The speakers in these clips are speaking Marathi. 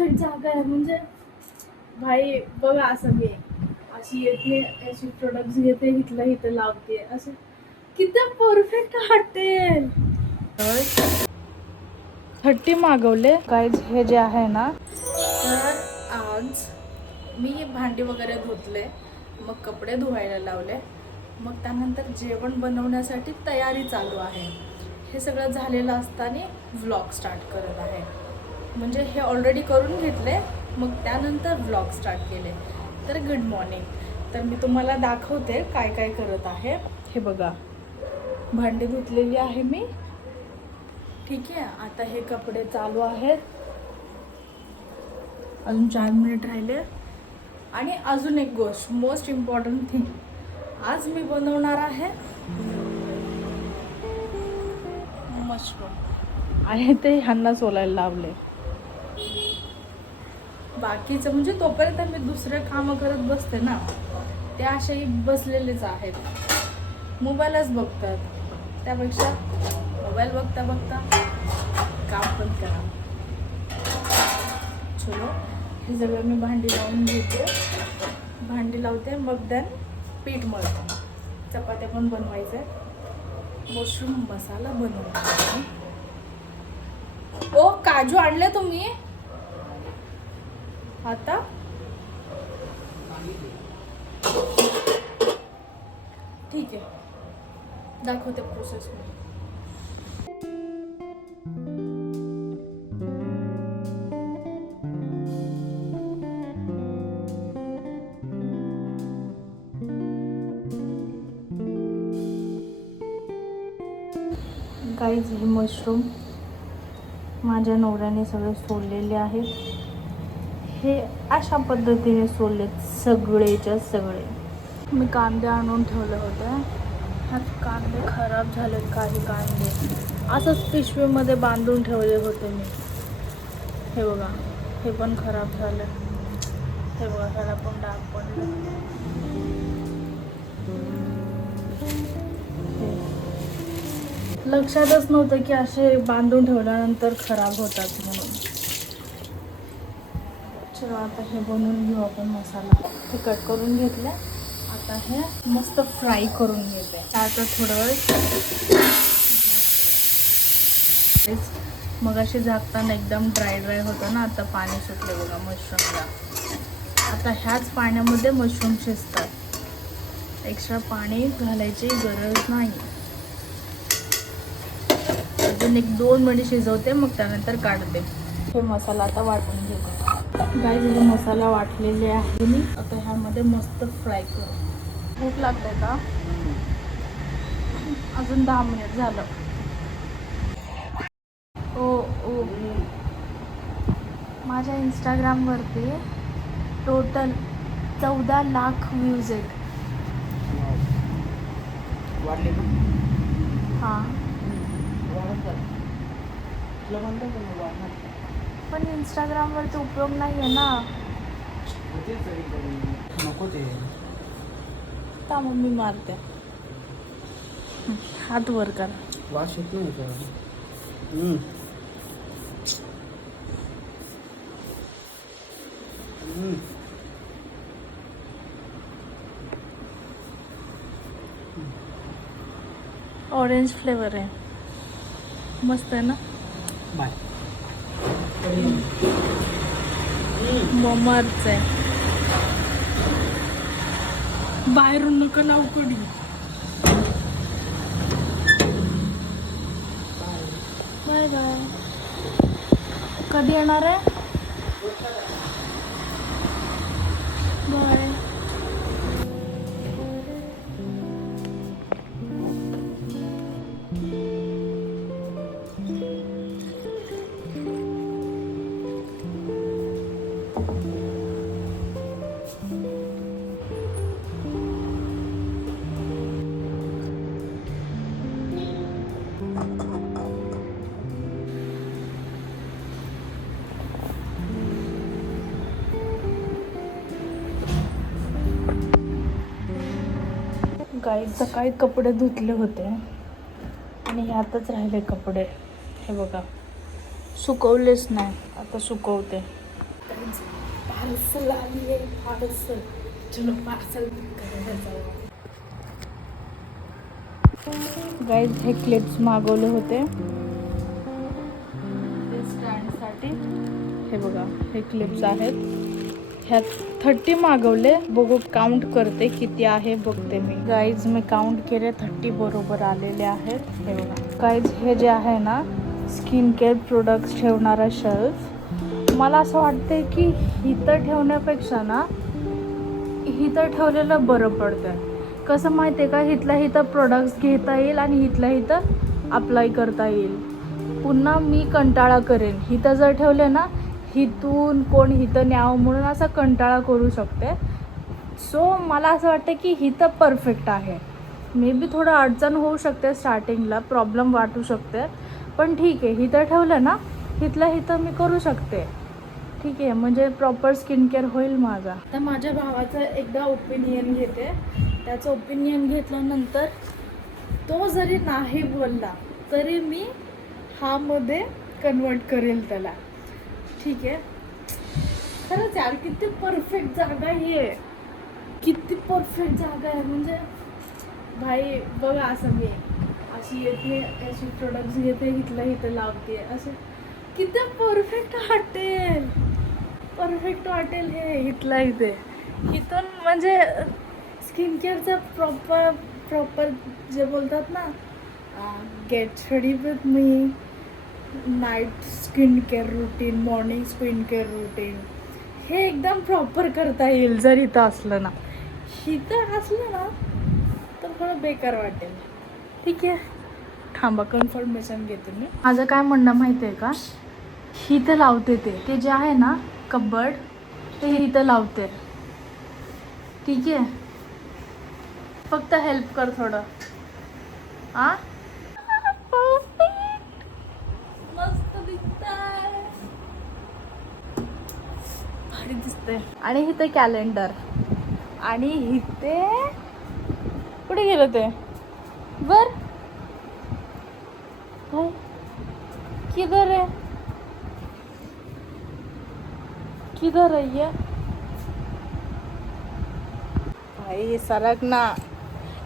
परफेक्ट जागा आहे. म्हणजे भाई बघा, असं मी अशी येते, अशी प्रोडक्ट्स घेते, इथं लावते, असं किती परफेक्ट वाटेल. 30 मागवले गाईज. हे जे आहे ना, तर आज मी भांडी वगैरे धुतले, मग कपडे धुवायला लावले, मग त्यानंतर जेवण बनवण्यासाठी तयारी चालू आहे. हे सगळं झालेलं असताना व्लॉग स्टार्ट करत आहे. म्हणजे हे ऑलरेडी करून घेतले, मग त्यानंतर व्लॉग स्टार्ट केले. तर गुड मॉर्निंग. तर मी तुम्हाला दाखवते काय काय करत आहे. हे बघा, भांडी धुतलेली आहे मी, ठीक आहे. आता हे कपडे चालू आहेत, अजून 4 मिनिट राहिले. आणि अजून एक गोष्ट, मोस्ट इम्पॉर्टंट थिंग, आज मी बनवणार आहे मशरूम. आहे ते ह्यांना सोलायला लावले. बाकीचं म्हणजे तोपर्यंत मी दुसरे कामं करत बसते ना, ते असेही बसलेलेच आहेत, मोबाईलच बघतात. त्यापेक्षा मोबाईल बघता बघता काम पण करा. चलो, हे सगळं मी भांडी लावून घेते, भांडी लावते, मग देन पीठ मळते. चपात्या पण बनवायचे, मशरूम मसाला बनवते. ओ, काजू आणले तुम्ही आता? ठीक आहे, दाखवते प्रोसेस मध्ये. गाईज, हे मशरूम माझ्या नवऱ्याने सगळे सोललेले आहेत. हे अशा पद्धतीने सोललेत सगळेच्या सगळे. मी कांदे आणून ठेवले होते, ह्यात कांदे खराब झालेत. काही कांदे असंच पिशवीमध्ये बांधून ठेवले होते मी. हे बघा, हे पण खराब झाले. हे बघा, ह्याला पण डाग पडले. लक्षातच नव्हतं की असे बांधून ठेवल्यानंतर खराब होतात म्हणून. चला, आता हे बनवून घेऊ आपण मसाला. हे कट करून घेतले, आता हे मस्त फ्राय करून घेते. आता थोडं वेळ मग असे झाकताना एकदम ड्राय होतं ना, आता पाणी सुटले बघा मशरूमला. आता ह्याच पाण्यामध्ये मशरूम शिजतात, एक्स्ट्रा पाणी घालायची गरज नाही. अजून 1-2 मिनिट शिजवते, मग त्यानंतर काढते. हे मसाला आता वाटून घेते. गाईज, हे मसाला वाटलेले आहे मी. आता ह्यामध्ये मस्त फ्राय करू. भूक लागते का? अजून 10 मिनिट झालं. ओ, माझ्या इंस्टाग्रामवरती टोटल 14 लाख व्ह्यूज आहेत. वाढले का? हां, पण इंस्टाग्रामवरती उपयोग नाही आहे ना. नको ते. का मम्मी मारते. हात वर कर. वास येत नाही का? ऑरेंज फ्लेवर आहे, मस्त आहे ना. बाय. ममरच आहे. बाहेरून नका लावू कडी. Bye bye. कधी येणार आहे? बाय. गाईज, सकाळी कपडे धुतले होते आणि ह्यातच राहिले कपडे. हे बघा, सुकवलेच नाही, आता सुकवते. पार्सल आली आहे, पार्सल. चलो पार्सल करायला जाऊ. गाईज हे क्लिप्स मागवले होते ते स्टँडसाठी. हे बघा हे क्लिप्स आहेत. ह्यात 30 मागवले. बघू काउंट करते किती आहे बघते मी. गाईज मी काउंट केले 30 बरोबर आलेले आहेत. हे बघा गाईज हे जे आहे ना स्किन केअर प्रोडक्ट्स ठेवणारा शेल्फ, मला असं वाटतंय की इथं ठेवण्यापेक्षा ना इथं ठेवलेलं बरं पडतं. कसं माहिती आहे का, इथल्या इथं प्रोडक्ट्स घेता येईल आणि इथल्या इथं अप्लाय करता येईल. पुन्हा मी कंटाळा करेन. इथं जर ठेवले ना इथून कोण इथं न्यावं म्हणून असा कंटाळा करू शकते. सो मला असं वाटतं की इथं परफेक्ट आहे. मे बी थोडं अडचण होऊ शकते, स्टार्टिंगला प्रॉब्लेम वाटू शकते, पण ठीक आहे. इथं ठेवलं ना इथल्या इथं मी करू शकते. ठीक आहे, म्हणजे प्रॉपर स्किन केअर होईल माझा. तर माझ्या भावाचं एकदा ओपिनियन घेते. त्याचं ओपिनियन घेतल्यानंतर तो जरी नाही बोलला तरी मी मध्ये कन्वर्ट करेल त्याला. ठीक आहे. खरंच यार किती परफेक्ट जागा आहे, किती परफेक्ट जागा आहे. म्हणजे भाई बघा, असं मी अशी येते, अशी प्रोडक्ट्स घेते, इथलं इथं लावते, असं किती परफेक्ट वाटेल. परफेक्ट वाटेल हे इथलं इथे. इथून म्हणजे स्किन केअरचं प्रॉपर जे बोलतात ना, get ready with me, night skin care routine, morning skin care routine, हे एकदम प्रॉपर करता येईल जर इथं असलं ना. इथं असलं ना तर थोडं बेकार वाटेल. ठीक आहे, थांबा कन्फर्मेशन घेते मी. माझं काय म्हणणं माहिती आहे का, इथं लावते ते जे आहे ना कबर्ड, ते इथं लावते. ठीक आहे, फक्त हेल्प कर थोडं. हां मस्त दिसतंय, भारी दिसतंय. आणि इथे कॅलेंडर, आणि इथे कुठे गेलं ते बर, किधर है, किधर है ये भाई, सरक ना.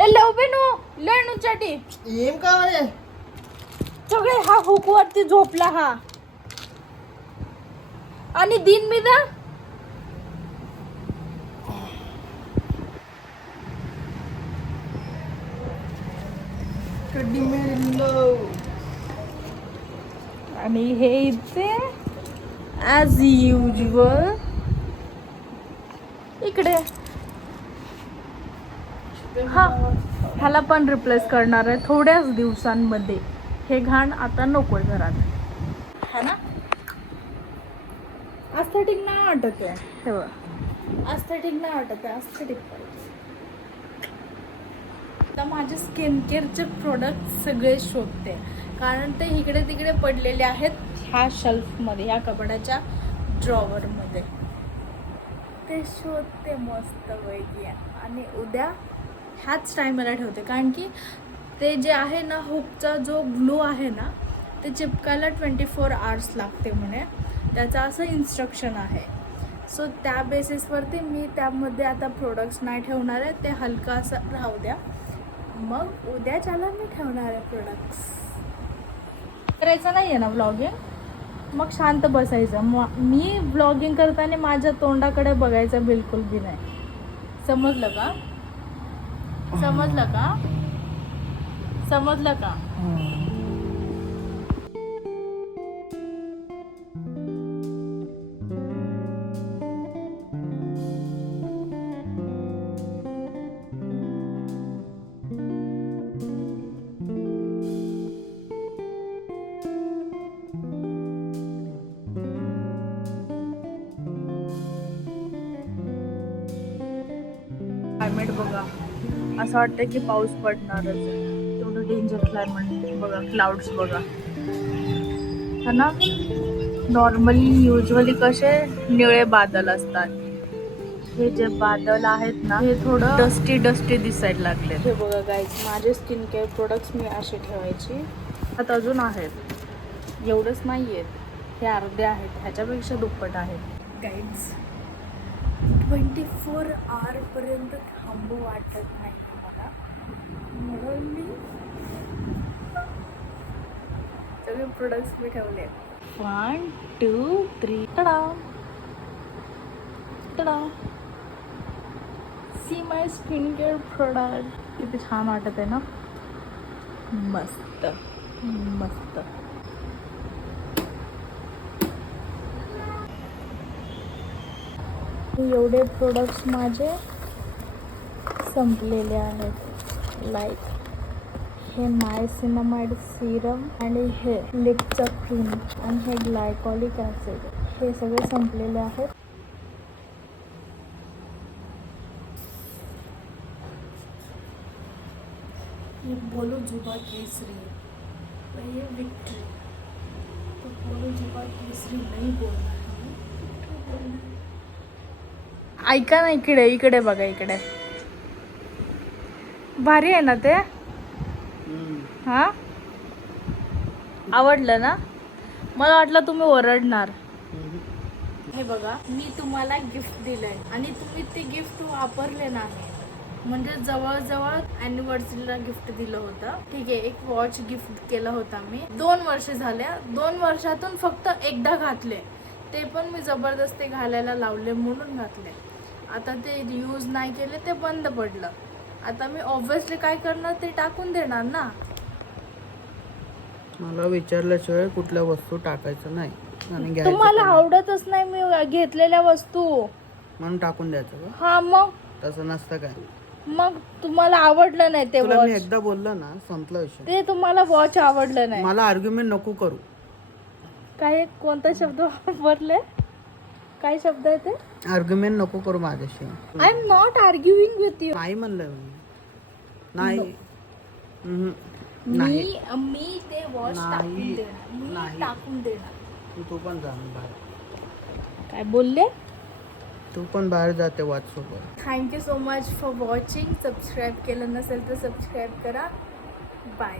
ए लेवबेनो लेणू चाटी ఏం కావాలి? सगळे हा हुक वरती झोपला हा. आणि दिन మీద कड्डी मेलो. आणि हे इथे ॲज युजल इकडे. हा ह्याला पण रिप्लेस करणार आहे थोड्याच दिवसांमध्ये. हे घाण आता नको घरात है ना. आस्थेटिक नाही वाटत आहे. हे बघ आस्थेटिक नाही वाटत आहे, आस्थेटिक पाहिजे. आता माझे स्किन केअरचे प्रोडक्ट सगळे शोधते, कारण ते इकडे तिकडे पडलेले आहेत ह्या शेल्फमध्ये, ह्या कपड्याच्या ड्रॉवरमध्ये. ते शोधते मस्त पैकी आणि उद्या ह्याच टायमाला ठेवते. कारण की ते जे आहे ना हुकचा जो ग्लू आहे ना ते चिपकायला 24 आवर्स लागते म्हणे, त्याचं असं इन्स्ट्रक्शन आहे. सो त्या बेसिसवरती मी त्यामध्ये आता प्रोडक्ट्स नाही ठेवणार आहे. ते हलकं असं राहू द्या, मग उद्याच्याला मी ठेवणार आहे प्रोडक्ट्स. करायचं नाही आहे ना व्लॉगिंग, मग शांत बसायचं. मी व्लॉगिंग करताना माझ्या तोंडाकडे बघायचं बिलकुल बी नाही. समजलं का, समजलं का, समजलं का. क्लायमेट बघा, असं वाटतं की पाऊस पडणारच आहे. तेवढं डेंजर क्लायमेट बघा. क्लाउड्स बघा है ना. नॉर्मली युजली कसे निळे बादल असतात, हे जे बादल आहेत ना हे थोडं डस्टी दिसायला लागले. हे बघा गाईज, माझे स्किन केअर प्रोडक्ट्स मी असे ठेवायची. आता अजून आहेत, एवढंच नाही आहेत, हे अर्धे आहेत, ह्याच्यापेक्षा दुप्पट आहेत. गाईड्स 24 आवरपर्यंत थांबू वाटत नाही मला, म्हणून मी सगळे प्रोडक्ट्स मी ठेवले. 1 2 3 tada tada. See my skin care product. किती छान वाटत आहे ना, मस्त मस्त. एवढे प्रोडक्ट्स माझे संपलेले आहेत. लाईक हे नायसिनामाइड सिरम आणि हे लिपचा क्रीम आणि हे ग्लायकॉलिक ॲसिड, हे सगळे संपलेले आहेत. ये बोलो जुबा केसरी, ये विक्ट्री. तो बोलो जुबा केसरी नाही बोलणार. ऐका ना, इकडे इकडे बघा, इकडे भारी आहे ना ते. हा, आवडलं ना? मला वाटलं तुम्ही ओरडणार. हे बघा, मी तुम्हाला गिफ्ट दिलंय आणि तुम्ही ते गिफ्ट वापरले नाही. म्हणजे जवळजवळ ॲनिव्हर्सरीला गिफ्ट दिलं होतं. ठीक आहे, एक वॉच गिफ्ट केला होता मी. 2 वर्ष झाल्या. 2 वर्षातून फक्त एकदा घातले, ते पण मी जबरदस्ती घालायला लावले म्हणून घातले. आता ते यूज नाही केले, ते बंद पडलं. आता मी ऑब्व्हियसली काय करणार, ते टाकून देणार ना. मला विचारल्याशिवाय कुठल्या वस्तू टाकायचं नाही आणि घ्यायचं तुम्हाला पण आवडतच नाही मी घेतलेल्या वस्तू, म्हणून टाकून द्यायचं का? हा मग तसं नसतं काय. मग तुम्हाला आवडलं नाही ते तुला मी वॉच, एकदा बोललो ना, संपला विषय. ते तुम्हाला वॉच आवडलं नाही. मला आर्ग्युमेंट नको करू. काय, कोणता शब्द वापरले? काय शब्द आहे ते? आर्ग्युमेंट नको करू माझ्याशी. I am not arguing with you. नाही म्हणलं मी. नाही. नाही. मी ते वॉच टाकून नाही. देणार. मी नाही. टाकून देणार. तू पण जा बाहेर. काय बोलले? तू पण बाहेर जाते वॉच सोबत. Thank you so much for watching. Subscribe केलं नसेल तर सबस्क्राईब करा. बाय.